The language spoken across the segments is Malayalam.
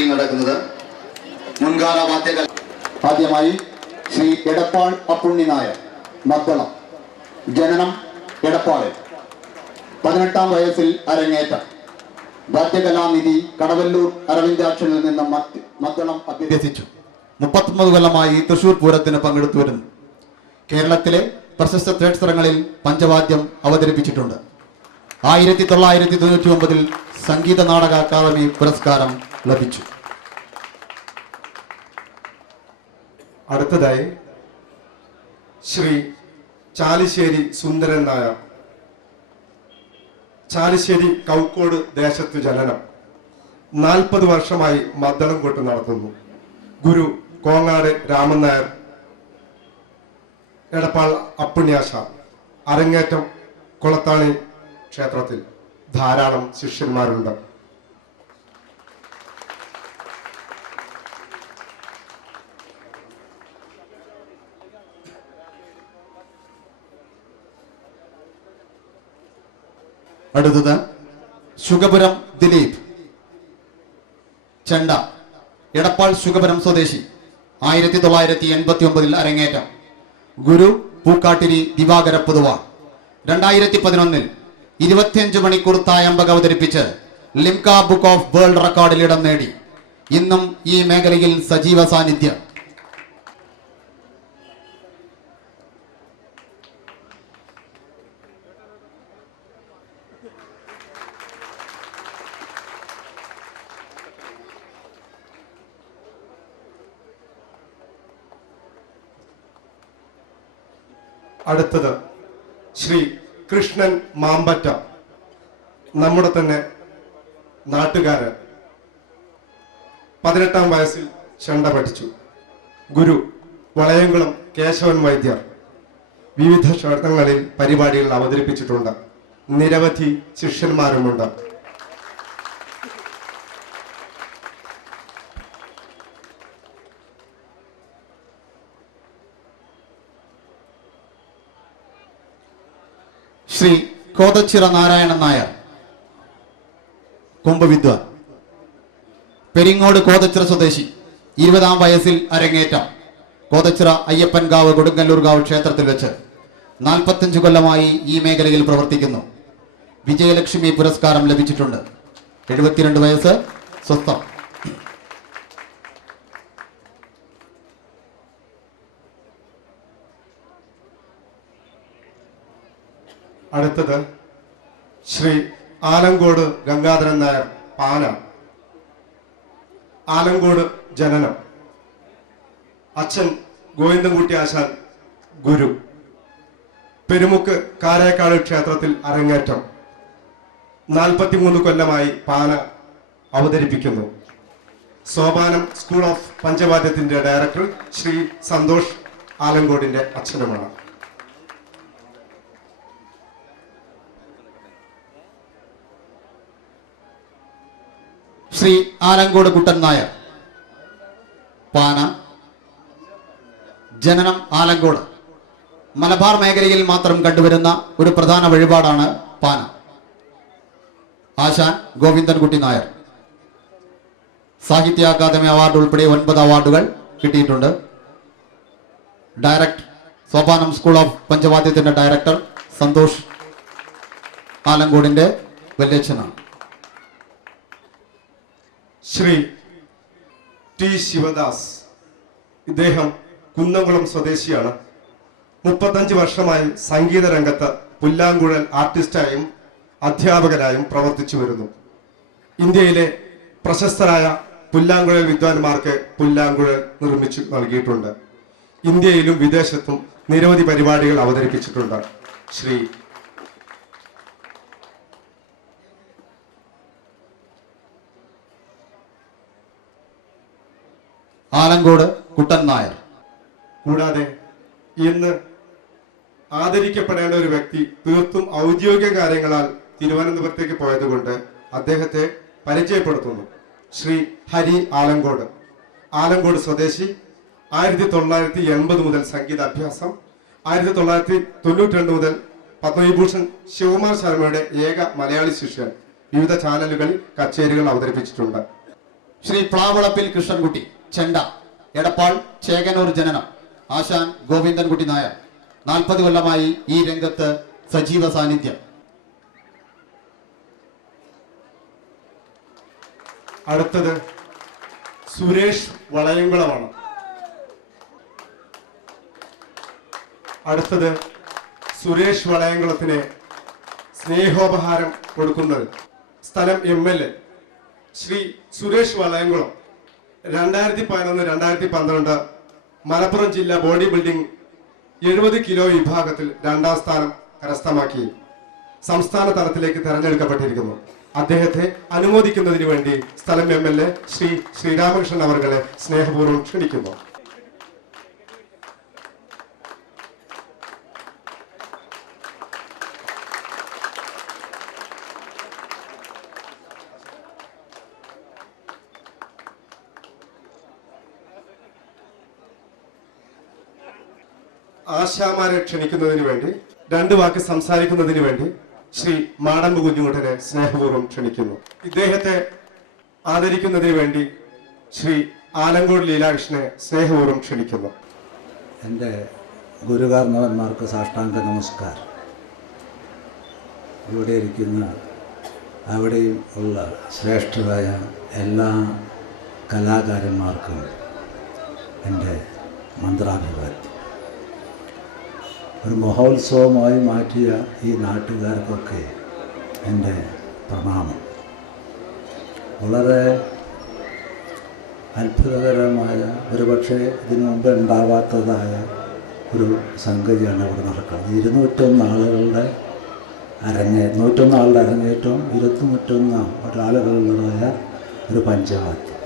വേദിയിൽ നടക്കുന്നത് മുൻകാല വാദ്യകല ആദ്യമായി ശ്രീ എടപ്പാൾ അപ്പുണ്ണി നായർ മദ്ദളം ജനനം എടപ്പാളിൽ. പതിനെട്ടാം വയസ്സിൽ അരങ്ങേറ്റം. വാദ്യകലാനിധി കടവല്ലൂർ അരവിന്ദാക്ഷനിൽ നിന്ന് മദ്- മദ്ദളം അഭ്യസിച്ചു. മുപ്പത്തൊമ്പത് കൊല്ലമായി തൃശൂർ പൂരത്തിന് പങ്കെടുത്തു വരുന്നു. കേരളത്തിലെ പ്രശസ്ത ക്ഷേത്രങ്ങളിൽ പഞ്ചവാദ്യം അവതരിപ്പിച്ചിട്ടുണ്ട്. ആയിരത്തി തൊള്ളായിരത്തി തൊണ്ണൂറ്റി ഒമ്പതിൽ സംഗീത നാടക അക്കാദമി പുരസ്കാരം ലഭിച്ചു. അടുത്തതായി ശ്രീ ചാലിശ്ശേരി സുന്ദരൻ നായർ. ചാലിശ്ശേരി കൗക്കോട് ദേശത്തു ജനനം. നാൽപ്പത് വർഷമായി മദ്ദളം കൊട്ട് നടത്തുന്നു. ഗുരു കോങ്ങാട് രാമൻ നായർ എടപ്പാൾ അപ്പുണ്യാശ അരങ്ങേറ്റം കുളത്താണി ക്ഷേത്രത്തിൽ ധാരാളം ശിഷ്യന്മാരുണ്ട്. അടുത്തത് ശുഗപുരം ദിലീപ്. ചെണ്ട എടപ്പാൾ ശുഗപുരം സ്വദേശി. ആയിരത്തി തൊള്ളായിരത്തി എൺപത്തി ഒമ്പതിൽ അരങ്ങേറ്റം. ഗുരു പൂക്കാട്ടിരി ദിവാകര പുതുവ. രണ്ടായിരത്തി പതിനൊന്നിൽ ഇരുപത്തിയഞ്ച് മണിക്കൂർ തായമ്പക അവതരിപ്പിച്ച് ലിംക ബുക്ക് ഓഫ് വേൾഡ് റെക്കോർഡിൽ ഇടം നേടി. ഇന്നും ഈ മേഖലയിൽ സജീവ സാന്നിധ്യം. അടുത്തത് ശ്രീ കൃഷ്ണൻ മാമ്പറ്റ നമ്മുടെ തന്നെ നാട്ടുകാരൻ പതിനെട്ടാം വയസ്സിൽ ചെണ്ട പഠിച്ചു. ഗുരു വളയംകുളം കേശവൻ വൈദ്യർ വിവിധ ക്ഷേത്രങ്ങളിൽ പരിപാടികൾ അവതരിപ്പിച്ചിട്ടുണ്ട്. നിരവധി ശിഷ്യന്മാരുമുണ്ട്. ശ്രീ കോതച്ചിറ നാരായണൻ നായർ. വിദ്വാൻ. പെരിങ്ങോട് കോതച്ചിറ സ്വദേശി. ഇരുപതാം വയസ്സിൽ അരങ്ങേറ്റം. കോതച്ചിറ അയ്യപ്പൻകാവ് കൊടുങ്ങല്ലൂർകാവ് ക്ഷേത്രത്തിൽ വെച്ച് നാൽപ്പത്തഞ്ച് കൊല്ലമായി ഈ മേഖലയിൽ പ്രവർത്തിക്കുന്നു. വിജയലക്ഷ്മി പുരസ്കാരം ലഭിച്ചിട്ടുണ്ട്. എഴുപത്തിരണ്ട് വയസ്സ് സ്വസ്ഥം. അടുത്തത് ശ്രീ ആലങ്കോട് ഗംഗാധരൻ നായർ പാലം. ആലങ്കോട് ജനനം. അച്ഛൻ ഗോവിന്ദൻകുട്ടി ആശാൻ ഗുരു. പെരുമുക്ക് കാരേക്കാട് ക്ഷേത്രത്തിൽ അരങ്ങേറ്റം. നാൽപ്പത്തിമൂന്ന് കൊല്ലമായി പാല അവതരിപ്പിക്കുന്നു. സോപാനം സ്കൂൾ ഓഫ് പഞ്ചവാദ്യത്തിന്റെ ഡയറക്ടർ ശ്രീ സന്തോഷ് ആലങ്കോടിന്റെ അച്ഛനുമാണ്. ശ്രീ ആലങ്കോട് കുട്ടൻ നായർ. പാന. ജനനം ആലങ്കോട്. മലബാർ മേഖലയിൽ മാത്രം കണ്ടുവരുന്ന ഒരു പ്രധാന വഴിപാടാണ് പാന. ആശാൻ ഗോവിന്ദൻകുട്ടി നായർ. സാഹിത്യ അക്കാദമി അവാർഡ് ഉൾപ്പെടെ ഒൻപത് അവാർഡുകൾ കിട്ടിയിട്ടുണ്ട്. ഡയറക്ട് സോപാനം സ്കൂൾ ഓഫ് പഞ്ചവാദ്യത്തിന്റെ ഡയറക്ടർ സന്തോഷ് ആലങ്കോടിന്റെ വല്യച്ഛനാണ്. ശ്രീ ടി ശിവദാസ്. ഇദ്ദേഹം കുന്നംകുളം സ്വദേശിയാണ്. മുപ്പത്തഞ്ച് വർഷമായി സംഗീത രംഗത്ത് പുല്ലാങ്കുഴൽ ആർട്ടിസ്റ്റായും അധ്യാപകരായും പ്രവർത്തിച്ചു വരുന്നു. ഇന്ത്യയിലെ പ്രശസ്തരായ പുല്ലാങ്കുഴൽ വിദ്വാൻമാർക്ക് പുല്ലാങ്കുഴൽ നിർമ്മിച്ചു നൽകിയിട്ടുണ്ട്. ഇന്ത്യയിലും വിദേശത്തും നിരവധി പരിപാടികൾ അവതരിപ്പിച്ചിട്ടുണ്ട് ശ്രീ ആലങ്കോട് കുട്ടൻ നായർ. കൂടാതെ ഇന്ന് ആദരിക്കപ്പെടേണ്ട ഒരു വ്യക്തി തീർത്തും ഔദ്യോഗിക കാര്യങ്ങളാൽ തിരുവനന്തപുരത്തേക്ക് പോയതുകൊണ്ട് അദ്ദേഹത്തെ പരിചയപ്പെടുത്തുന്നു. ശ്രീ ഹരി ആലങ്കോട്. ആലങ്കോട് സ്വദേശി. ആയിരത്തി തൊള്ളായിരത്തി എൺപത് മുതൽ സംഗീതാഭ്യാസം. ആയിരത്തി തൊള്ളായിരത്തി തൊണ്ണൂറ്റി രണ്ട് മുതൽ പത്മവിഭൂഷൺ ശിവകുമാർ ശർമ്മയുടെ ഏക മലയാളി ശിഷ്യൻ. വിവിധ ചാനലുകളിൽ കച്ചേരികൾ അവതരിപ്പിച്ചിട്ടുണ്ട്. ശ്രീ പ്ലാവളപ്പിൽ കൃഷ്ണൻകുട്ടി. ചെണ്ട എടപ്പാൾ ചേകനൂർ ജനനം ആശാൻ ഗോവിന്ദൻകുട്ടി നായർ. നാൽപ്പത് കൊല്ലമായി ഈ രംഗത്ത് സജീവ സാന്നിധ്യം. അടുത്തത് സുരേഷ് വളയംകുളമാണ്. അടുത്തത് സുരേഷ് വളയംകുളത്തിന് സ്നേഹോപഹാരം കൊടുക്കുന്നത് സ്ഥലം M L A. Shri Suresh Valayamkulam. രണ്ടായിരത്തി പതിനൊന്ന് രണ്ടായിരത്തി പന്ത്രണ്ട് മലപ്പുറം ജില്ല ബോഡി ബിൽഡിംഗ് എഴുപത് കിലോ വിഭാഗത്തിൽ രണ്ടാം സ്ഥാനം കരസ്ഥമാക്കി സംസ്ഥാന തലത്തിലേക്ക് തെരഞ്ഞെടുക്കപ്പെട്ടിരിക്കുന്നു. അദ്ദേഹത്തെ അനുമോദിക്കുന്നതിന് വേണ്ടി സ്ഥലം M L A Shri Sreeramakrishnan അവർകളെ സ്നേഹപൂർവം ക്ഷണിക്കുന്നു. ആശാമാരെ ക്ഷണിക്കുന്നതിന് വേണ്ടി രണ്ട് വാക്ക് സംസാരിക്കുന്നതിന് വേണ്ടി ശ്രീ മാടമ്പ് കുഞ്ഞുകുട്ടനെ സ്നേഹപൂർവം ക്ഷണിക്കുന്നു. ഇദ്ദേഹത്തെ ആദരിക്കുന്നതിന് വേണ്ടി ശ്രീ ആലങ്കോട് ലീലാകൃഷ്ണനെ സ്നേഹപൂർവം ക്ഷണിക്കുന്നു. എന്റെ ഗുരുകാർണവന്മാർക്ക് സാഷ്ടാംഗ നമസ്കാരം. ഇവിടെ ഇരിക്കുന്ന അവിടെയും ഉള്ള ശ്രേഷ്ഠരായ എല്ലാ കലാകാരന്മാർക്കും എന്റെ മന്ത്രാഭിവാദ്യം. ഒരു മഹോത്സവമായി മാറ്റിയ ഈ നാട്ടുകാർക്കൊക്കെ എന്റെ പ്രണാമം. വളരെ അത്ഭുതകരമായ ഒരുപക്ഷെ ഇതിനു മുമ്പ് ഉണ്ടാവാത്തതായ ഒരു സംഗതിയാണ് ഇവിടെ നടക്കുന്നത്. ഇരുന്നൂറ്റൊന്ന് ആളുകളുടെ അരങ്ങേ നൂറ്റൊന്ന് ആളുടെ അരങ്ങേറ്റവും ഇരുന്നൂറ്റൊന്ന് ഒരാളുകളുള്ളതായ ഒരു പഞ്ചവാദ്യം.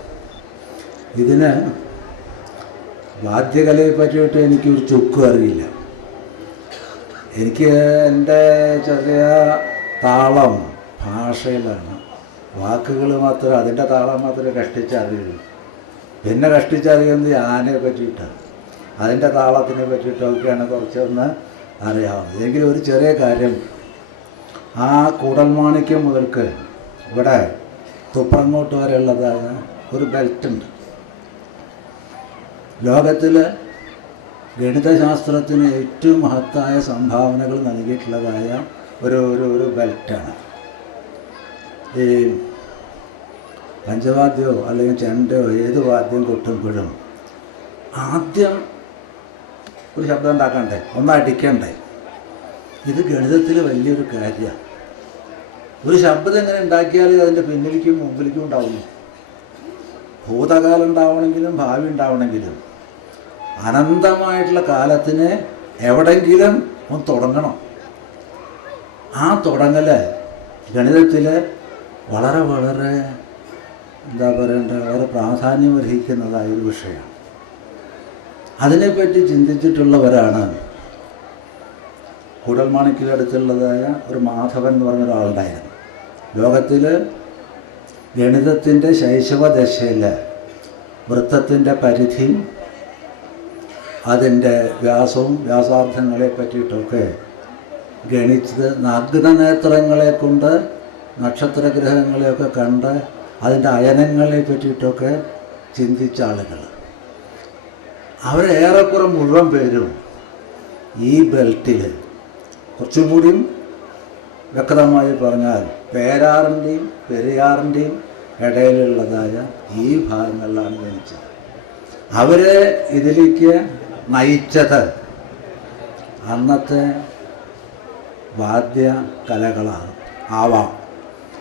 ഇതിന് വാദ്യകലയെ പറ്റിയിട്ട് എനിക്കൊരു ചുക്കും അറിയില്ല. എനിക്ക് എന്റെ ചെറിയ താളം ഭാഷയിലാണ്. വാക്കുകൾ മാത്രം അതിന്റെ താളം മാത്രമേ കഷ്ടിച്ചറിയുള്ളൂ. പിന്നെ കഷ്ടിച്ചറിയുന്നത് ആനയെ പറ്റിയിട്ടാണ്. അതിന്റെ താളത്തിനെ പറ്റിയിട്ടൊക്കെയാണ് കുറച്ചൊന്ന് അറിയാവുന്നത്. എങ്കിലും ഒരു ചെറിയ കാര്യം ആ കൂടൽമാണിക്യം മുതൽക്ക് ഇവിടെ തുപ്പറങ്ങോട്ട് വരെയുള്ളതായ ഒരു ബെൽറ്റ് ഉണ്ട് ലോകത്തിൽ ഗണിതശാസ്ത്രത്തിന് ഏറ്റവും മഹത്തായ സംഭാവനകൾ നൽകിയിട്ടുള്ളതായ ഒരു ഒരു ഒരു ബെൽറ്റാണ്. ഈ പഞ്ചവാദ്യമോ അല്ലെങ്കിൽ ചെണ്ടയോ ഏത് വാദ്യം കൊട്ടുമ്പോഴും ആദ്യം ഒരു ശബ്ദം ഉണ്ടാക്കണ്ടേ? ഒന്ന് അടിക്കണ്ടേ ഇത് ഗണിതത്തിൽ വലിയൊരു കാര്യമാണ്. ഒരു ശബ്ദം എങ്ങനെ ഉണ്ടാക്കിയാൽ അതിന്റെ പിന്നിലേക്കും മുമ്പിലേക്കും ഉണ്ടാവുന്നു. ഭൂതകാലം ഉണ്ടാവണമെങ്കിലും ഭാവി ഉണ്ടാവണമെങ്കിലും അനന്തമായിട്ടുള്ള കാലത്തിന് എവിടെങ്കിലും ഒന്ന് തുടങ്ങണം. ആ തുടങ്ങൽ ഗണിതത്തിൽ വളരെ വളരെ എന്താ പറയണ്ട വളരെ പ്രാധാന്യം അർഹിക്കുന്നതായ ഒരു വിഷയമാണ്. അതിനെപ്പറ്റി ചിന്തിച്ചിട്ടുള്ളവരാണ് കൂടൽമാണിക്കടുത്തുള്ളതായ ഒരു മാധവൻ എന്ന് പറഞ്ഞ ഒരാളുണ്ടായിരുന്നു. ലോകത്തിൽ ഗണിതത്തിന്റെ ശൈശവ ദശയിൽ വൃത്തത്തിന്റെ പരിധിയും അതിന്റെ വ്യാസവും വ്യാസാർത്ഥങ്ങളെ പറ്റിയിട്ടൊക്കെ ഗണിച്ചത് നഗ്നനേത്രങ്ങളെ കൊണ്ട് നക്ഷത്രഗ്രഹങ്ങളെയൊക്കെ കണ്ട് അതിന്റെ അയനങ്ങളെ പറ്റിയിട്ടൊക്കെ ചിന്തിച്ച ആളുകൾ. അവരേറെക്കുറെ മുഴുവൻ പേരും ഈ ബെൽറ്റിൽ കുറച്ചും കൂടിയും വ്യക്തമായി പറഞ്ഞാൽ പേരാറിന്റെയും പെരിയാറിന്റെയും ഇടയിലുള്ളതായ ഈ ഭാഗങ്ങളിലാണ് ജനിച്ചത് അവരെ ഇതിലേക്ക് നയിച്ചത്. അന്നത്തെ വാദ്യ കലകളാണ്. ആവാം.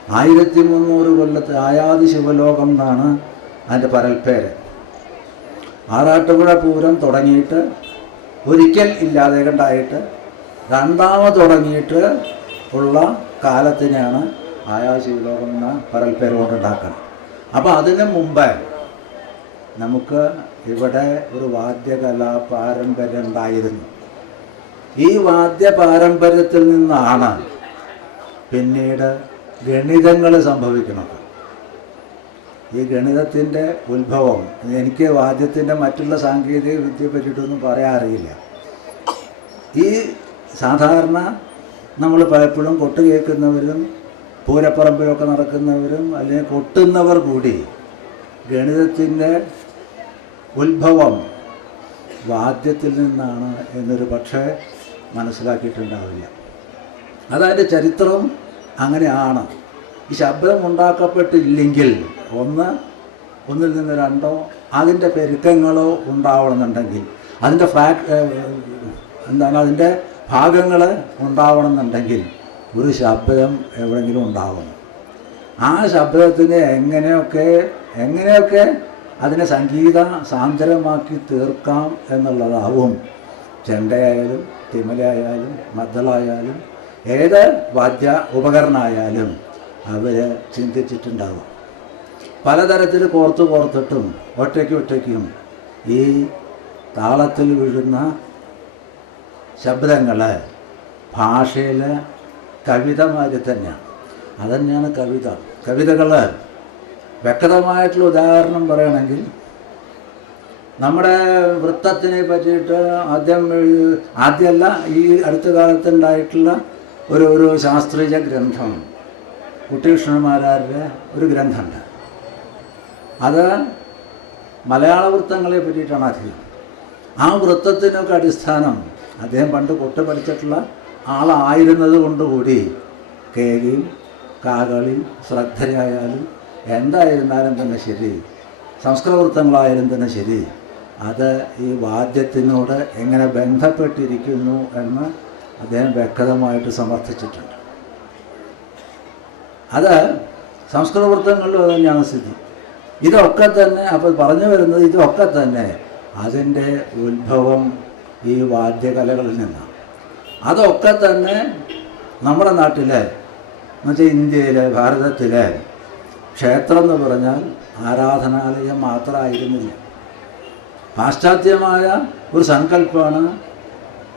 ആയിരത്തി മുന്നൂറ് കൊല്ലത്തെ ആയാതി ശിവലോകം എന്നാണ് അതിന്റെ പരൽപ്പേര് ആറാട്ടുപുഴ പൂരം തുടങ്ങിയിട്ട് ഒരിക്കൽ ഇല്ലാതെ കണ്ടായിട്ട് രണ്ടാമത് തുടങ്ങിയിട്ട് ഉള്ള കാലത്തിനെയാണ് ആയാ ശിവലോകം എന്ന പരൽപ്പേര് കൊണ്ടുണ്ടാക്കുന്നത്. അപ്പോൾ അതിന് മുമ്പേ നമുക്ക് ഇവിടെ ഒരു വാദ്യകലാ പാരമ്പര്യം ഉണ്ടായിരുന്നു ഈ വാദ്യ പാരമ്പര്യത്തിൽ നിന്നാണ് പിന്നീട് ഗണിതങ്ങൾ സംഭവിക്കുന്നത്. ഈ ഗണിതത്തിന്റെ ഉത്ഭവം എനിക്ക് വാദ്യത്തിന്റെ മറ്റുള്ള സാങ്കേതിക വിദ്യയെ പറ്റിയിട്ടൊന്നും പറയാൻ അറിയില്ല. ഈ സാധാരണ നമ്മൾ പലപ്പോഴും കൊട്ട് കേൾക്കുന്നവരും പൂരപ്പറമ്പിലൊക്കെ നടക്കുന്നവരും അല്ലെങ്കിൽ കൊട്ടുന്നവർ കൂടി ഗണിതത്തിന്റെ ഉത്ഭവം വാദ്യത്തിൽ നിന്നാണ് എന്നൊരു പക്ഷേ മനസ്സിലാക്കിയിട്ടുണ്ടാവില്ല. അതതിന്റെ ചരിത്രം അങ്ങനെയാണ്. ഈ ശബ്ദം ഉണ്ടാക്കപ്പെട്ടില്ലെങ്കിൽ ഒന്ന് ഒന്നിൽ നിന്ന് രണ്ടോ അതിന്റെ പെരുക്കങ്ങളോ ഉണ്ടാവണമെന്നുണ്ടെങ്കിൽ അതിന്റെ ഫ്രാക് എന്താണ് അതിന്റെ ഭാഗങ്ങൾ ഉണ്ടാവണമെന്നുണ്ടെങ്കിൽ ഒരു ശബ്ദം എവിടെയെങ്കിലും ഉണ്ടാവണം. ആ ശബ്ദത്തിന് എങ്ങനെയൊക്കെ എങ്ങനെയൊക്കെ അതിനെ സംഗീത സാന്ദ്രമാക്കി തീർക്കാം എന്നുള്ളതാവും. ചെണ്ടയായാലും തിമലയായാലും മദ്ദളായാലും ഏത് വാദ്യ ഉപകരണമായാലും അവർ ചിന്തിച്ചിട്ടുണ്ടാകും പലതരത്തിൽ കോർത്ത് കോർത്തിട്ടും ഒറ്റയ്ക്കും ഒറ്റയ്ക്കും ഈ താളത്തിൽ വീഴുന്ന ശബ്ദങ്ങൾ ഭാഷയിൽ കവിതമാതിരി തന്നെയാണ് അതന്നെയാണ് കവിത. കവിതകൾ വ്യക്തമായിട്ടുള്ള ഉദാഹരണം പറയുകയാണെങ്കിൽ നമ്മുടെ വൃത്തത്തിനെ പറ്റിയിട്ട് ആദ്യം ആദ്യമല്ല ഈ അടുത്ത കാലത്തുണ്ടായിട്ടുള്ള ഒരു ഒരു ശാസ്ത്രീയ ഗ്രന്ഥം കുട്ടികൃഷ്ണന്മാരാരുടെ ഒരു ഗ്രന്ഥമുണ്ട്. അത് മലയാള വൃത്തങ്ങളെ പറ്റിയിട്ടാണ് അധികം. ആ വൃത്തത്തിനൊക്കെ അടിസ്ഥാനം അദ്ദേഹം പണ്ട് കൊട്ട് പഠിച്ചിട്ടുള്ള ആളായിരുന്നത് കൊണ്ടുകൂടി കേളിയും കാകളിയും ശ്രദ്ധരയായാലും എന്തായിരുന്നാലും തന്നെ ശരി. സംസ്കൃതവൃത്തങ്ങളായാലും തന്നെ ശരി. അത് ഈ വാദ്യത്തിനോട് എങ്ങനെ ബന്ധപ്പെട്ടിരിക്കുന്നു എന്ന് അദ്ദേഹം വ്യക്തമായിട്ട് സമർത്ഥിച്ചിട്ടുണ്ട്. അത് സംസ്കൃതവൃത്തങ്ങളിൽ തന്നെയാണ് സ്ഥിതി. ഇതൊക്കെ തന്നെ അപ്പോൾ പറഞ്ഞു വരുന്നത് ഇതൊക്കെ തന്നെ അതിന്റെ ഉത്ഭവം ഈ വാദ്യകലകളിൽ നിന്നാണ്. അതൊക്കെ തന്നെ നമ്മുടെ നാട്ടിലെ എന്നുവെച്ചാൽ ഇന്ത്യയിലെ ഭാരതത്തിലെ ക്ഷേത്രം എന്ന് പറഞ്ഞാൽ ആരാധനാലയം മാത്രമായിരുന്നില്ല. പാശ്ചാത്യമായ ഒരു സങ്കല്പമാണ്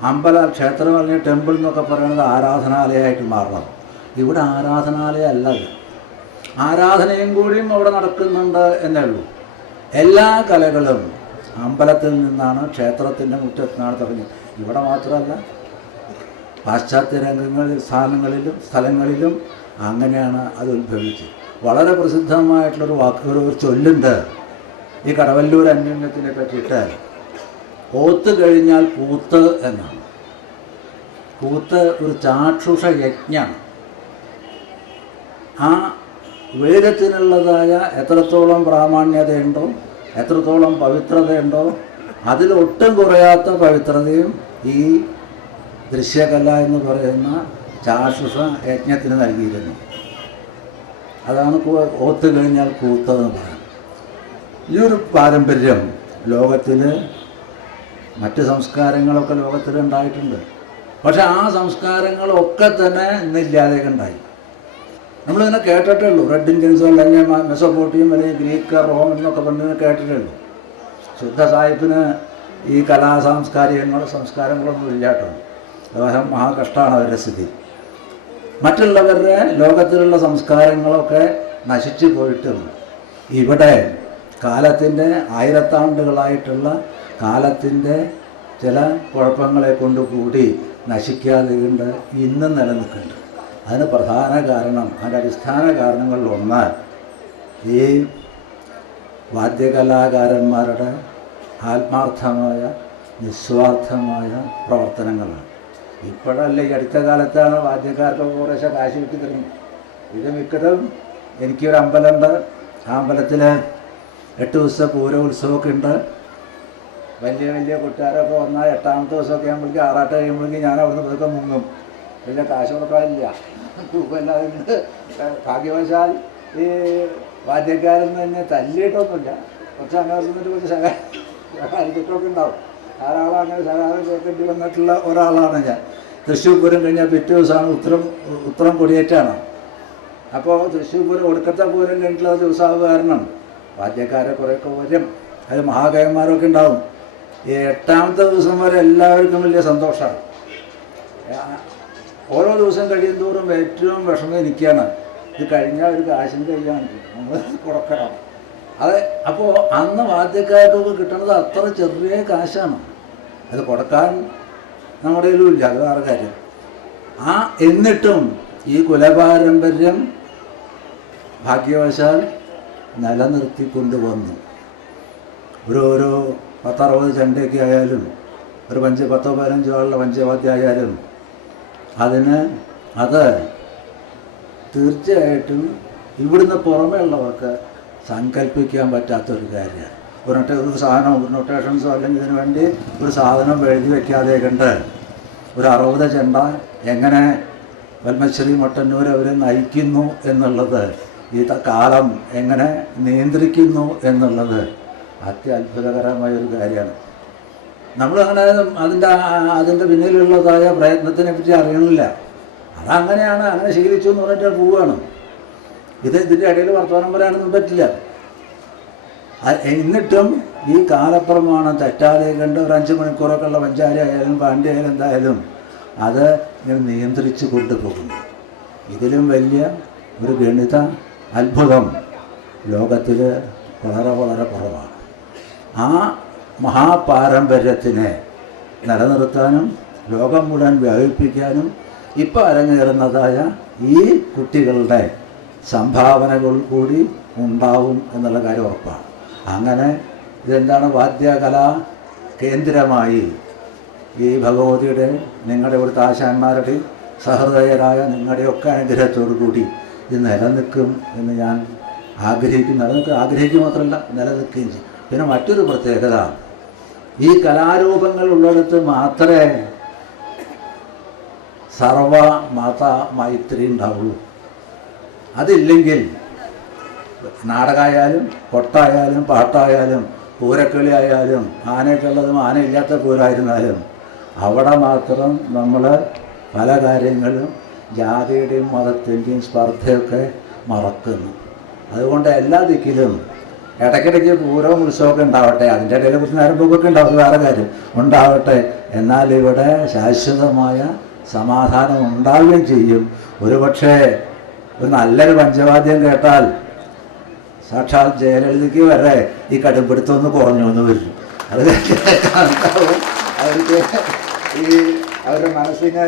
അമ്പല ക്ഷേത്രം അല്ലെങ്കിൽ ടെമ്പിൾ എന്നൊക്കെ പറയുന്നത് ആരാധനാലയമായിട്ട് മാറണം ഇവിടെ ആരാധനാലയം അല്ല ആരാധനയും കൂടിയും അവിടെ നടക്കുന്നുണ്ട് എന്നേ ഉള്ളൂ. എല്ലാ കലകളും അമ്പലത്തിൽ നിന്നാണ് ക്ഷേത്രത്തിന്റെ മുറ്റത്തിനാണ് തുടങ്ങിയത്. ഇവിടെ മാത്രമല്ല പാശ്ചാത്യ രംഗങ്ങളിൽ സ്ഥാനങ്ങളിലും സ്ഥലങ്ങളിലും അങ്ങനെയാണ് അത് ഉത്ഭവിച്ചത്. വളരെ പ്രസിദ്ധമായിട്ടുള്ളൊരു വാക്ക് ഒരു ചൊല്ലുണ്ട്. ഈ കടവല്ലൂർ അന്യോന്യത്തിനെ പറ്റിയിട്ട് ഓത്ത് കഴിഞ്ഞാൽ കൂത്ത് എന്നാണ്. കൂത്ത് ഒരു ചാക്ഷുഷ യജ്ഞമാണ് ആ വേദത്തിനുള്ളതായ എത്രത്തോളം പ്രാമാണ്യതയുണ്ടോ എത്രത്തോളം പവിത്രതയുണ്ടോ അതിലൊട്ടും കുറയാത്ത പവിത്രതയും ഈ ദൃശ്യകല എന്ന് പറയുന്ന ചാഷുഷ യജ്ഞത്തിന് നൽകിയിരുന്നു. അതാണ് ഓത്ത് കഴിഞ്ഞാൽ കൂത്തതെന്ന് പറയുന്നത് ഈ ഒരു പാരമ്പര്യം ലോകത്തിൽ മറ്റ് സംസ്കാരങ്ങളൊക്കെ ലോകത്തിൽ ഉണ്ടായിട്ടുണ്ട്. പക്ഷെ ആ സംസ്കാരങ്ങളൊക്കെ തന്നെ ഇന്നില്ലാതെ ഉണ്ടായി. നമ്മളിങ്ങനെ കേട്ടിട്ടേ ഉള്ളൂ. റെഡ് ഇന്ത്യൻസ് അല്ലെങ്കിൽ മെസോപോട്ടിയും അല്ലെങ്കിൽ ഗ്രീക്ക് റോം എന്നൊക്കെ പറഞ്ഞ് കേട്ടിട്ടേ ഉള്ളൂ. ശുദ്ധ സാഹിബിന് ഈ കലാ സാംസ്കാരികങ്ങളും സംസ്കാരങ്ങളൊന്നും ഇല്ലാട്ടോ. അദ്ദേഹം മഹാകഷ്ടമാണ് അവരുടെ സ്ഥിതി. മറ്റുള്ളവരുടെ ലോകത്തിലുള്ള സംസ്കാരങ്ങളൊക്കെ നശിച്ചു പോയിട്ടും ഇവിടെ കാലത്തിന്റെ ആയിരത്താണ്ടുകളായിട്ടുള്ള കാലത്തിന്റെ ചില കുഴപ്പങ്ങളെ കൊണ്ട് കൂടി നശിക്കാതെ കൊണ്ട് ഇന്നും നിലനിൽക്കുന്നുണ്ട്. അതിന് പ്രധാന കാരണം അതിന്റെ അടിസ്ഥാന കാരണങ്ങളിൽ ഒന്ന് ഈ വാദ്യകലാകാരന്മാരുടെ ആത്മാർത്ഥമായ നിസ്വാർത്ഥമായ പ്രവർത്തനങ്ങളാണ്. ഇപ്പോഴല്ല ഈ അടുത്ത കാലത്താണ് വാദ്യക്കാർക്ക് കുറേശ്ശെ കാശ് കിട്ടി തുടങ്ങി. ഇത് മിക്കതും എനിക്കൊരു അമ്പലമുണ്ട്. ആ അമ്പലത്തിൽ എട്ട് ദിവസം പൂര ഉത്സവമൊക്കെ ഉണ്ട്. വലിയ വലിയ കൂട്ടുകാരൊക്കെ വന്നാൽ എട്ടാമത്തെ ദിവസമൊക്കെ ആകുമ്പോഴേക്കും ആറാട്ട് കഴിയുമ്പോഴേക്കും ഞാൻ അവിടുന്ന് പതുക്കെ മുങ്ങും. പിന്നെ കാശ് കൊടുക്കാനില്ല അതിന് ഭാഗ്യവശാൽ ഈ വാദ്യക്കാരൻ തന്നെ തല്ലിയിട്ടൊന്നുമില്ല. കുറച്ച് അങ്ങനെ കുറച്ച് സഹായിച്ചിട്ടൊക്കെ ഉണ്ടാവും. ധാരാളം അങ്ങനെ ധാരാളം കേൾക്കേണ്ടി വന്നിട്ടുള്ള ഒരാളാണ് ഞാൻ. തൃശ്ശൂർ പൂരം കഴിഞ്ഞാൽ പിറ്റേ ദിവസമാണ് ഉത്തരം ഉത്തരം കൊടിയേറ്റാണ്. അപ്പോൾ തൃശ്ശൂർ പൂരം ഒടുക്കത്തെ പൂരം കഴിഞ്ഞിട്ടുള്ള ദിവസമാവ് കാരണം വാദ്യക്കാരെ കുറേയൊക്കെ വരും. അത് മഹാകവന്മാരൊക്കെ ഉണ്ടാവും. എട്ടാമത്തെ ദിവസം വരെ എല്ലാവർക്കും വലിയ സന്തോഷമാണ്. ഓരോ ദിവസം കഴിയും തോറും ഏറ്റവും വിഷമം എനിക്കാണ്. ഇത് കഴിഞ്ഞാൽ ഒരു കാശിന്റെ കയ്യാണ് നമ്മൾ കൊടുക്കണം. അത് അപ്പോൾ അന്ന് വാദ്യക്കാർക്കൊക്കെ കിട്ടുന്നത് അത്ര ചെറിയ കാശാണ്. അത് കൊടുക്കാൻ നമ്മുടെ ഇല്ല അത് വേറെ കാര്യം. ആ എന്നിട്ടും ഈ കുലപാരമ്പര്യം ഭാഗ്യവശാൽ നിലനിർത്തിക്കൊണ്ട് വന്നു ഓരോരോ പത്തറുപത് ചണ്ടയൊക്കെ ആയാലും ഒരു പഞ്ച പത്തോ പതിനഞ്ചോ ആളുടെ പഞ്ചവാദ്യം ആയാലും അതിന് അത് തീർച്ചയായിട്ടും ഇവിടുന്ന് പുറമേ ഉള്ളവർക്ക് സങ്കല്പിക്കാൻ പറ്റാത്തൊരു കാര്യമാണ്. ഒരു ഒരു സാധനം ഒരു നൊട്ടേഷൻസോ അല്ലെങ്കിൽ ഇതിനു വേണ്ടി ഒരു സാധനം എഴുതി വയ്ക്കാതെ കണ്ട് ഒരു അറുപത് ചെണ്ട എങ്ങനെ വൽമശ്ശേരി മട്ടന്നൂർ അവരെ നയിക്കുന്നു എന്നുള്ളത് ഈ കാലം എങ്ങനെ നിയന്ത്രിക്കുന്നു എന്നുള്ളത് അത്യത്ഭുതകരമായ ഒരു കാര്യമാണ്. നമ്മളങ്ങനെ അതിന്റെ അതിന്റെ പിന്നിലുള്ളതായ പ്രയത്നത്തിനെ പറ്റി അറിയണില്ല. അതങ്ങനെയാണ് അങ്ങനെ ശീലിച്ചു എന്ന് പറഞ്ഞിട്ട് പോവുകയാണ് ഇത് ഇതിന്റെ ഇടയിൽ വർത്തമാനം പറയാനൊന്നും പറ്റില്ല. എന്നിട്ടും ഈ കാലപ്രമാണം തെറ്റാതെ കണ്ട് ഒരു അഞ്ച് മണിക്കൂറൊക്കെ ഉള്ള പഞ്ചാരി ആയാലും പാണ്ഡ്യ ആയാലും എന്തായാലും അത് നിയന്ത്രിച്ച് കൊണ്ടുപോകുന്നു. ഇതിലും വലിയ ഒരു ഗണിത അത്ഭുതം ലോകത്തിൽ വളരെ വളരെ കുറവാണ്. ആ മഹാപാരമ്പര്യത്തിനെ നിലനിർത്താനും ലോകം മുഴുവൻ വ്യാപിപ്പിക്കാനും ഇപ്പോൾ അരങ്ങേറുന്നതായ ഈ കുട്ടികളുടെ സംഭാവനകൾ കൂടി ഉണ്ടാവും എന്നുള്ള കാര്യം ഉറപ്പാണ്. അങ്ങനെ ഇതെന്താണ് വാദ്യകലാ കേന്ദ്രമായി ഈ ഭഗവതിയുടെ നിങ്ങളുടെ ഇവിടുത്തെ ആശാന്മാരുടെയും സഹൃദയരായ നിങ്ങളുടെയൊക്കെ അനുഗ്രഹത്തോടു കൂടി ഇത് നിലനിൽക്കും എന്ന് ഞാൻ ആഗ്രഹിക്കും നിലനിൽക്കുക ആഗ്രഹിക്കുക മാത്രമല്ല നിലനിൽക്കുകയും ചെയ്യും. പിന്നെ മറ്റൊരു പ്രത്യേകത ഈ കലാരൂപങ്ങൾ ഉള്ളിടത്ത് മാത്രമേ സർവ മത മൈത്രി ഉണ്ടാവുള്ളൂ. അതില്ലെങ്കിൽ നാടകമായാലും കൊട്ടായാലും പാട്ടായാലും പൂരക്കളി ആയാലും ആനയ്ക്കുള്ളതും ആനയില്ലാത്ത പൂരായിരുന്നാലും അവിടെ മാത്രം നമ്മൾ പല കാര്യങ്ങളും ജാതിയുടെയും മതത്തിന്റെയും സ്പർദ്ധയൊക്കെ മറക്കുന്നു. അതുകൊണ്ട് എല്ലാ ദിക്കിലും ഇടയ്ക്കിടയ്ക്ക് പൂരവും ഉത്സവമൊക്കെ ഉണ്ടാവട്ടെ അതിന്റെ ഇടയിൽ കുറച്ച് നേരം പോക്കൊക്കെ ഉണ്ടാവും വേറെ കാര്യം. ഉണ്ടാവട്ടെ. എന്നാൽ ഇവിടെ ശാശ്വതമായ സമാധാനം ഉണ്ടാവുകയും ചെയ്യും. ഒരുപക്ഷേ ഒരു നല്ലൊരു പഞ്ചവാദ്യം കേട്ടാൽ സാക്ഷാൽ ജയലളിതയ്ക്ക് വരെ ഈ കടുംപിടുത്തം ഒന്ന് കുറഞ്ഞു എന്ന് വരും. അത് അവർക്ക് ഈ അവരുടെ മനസ്സിനെ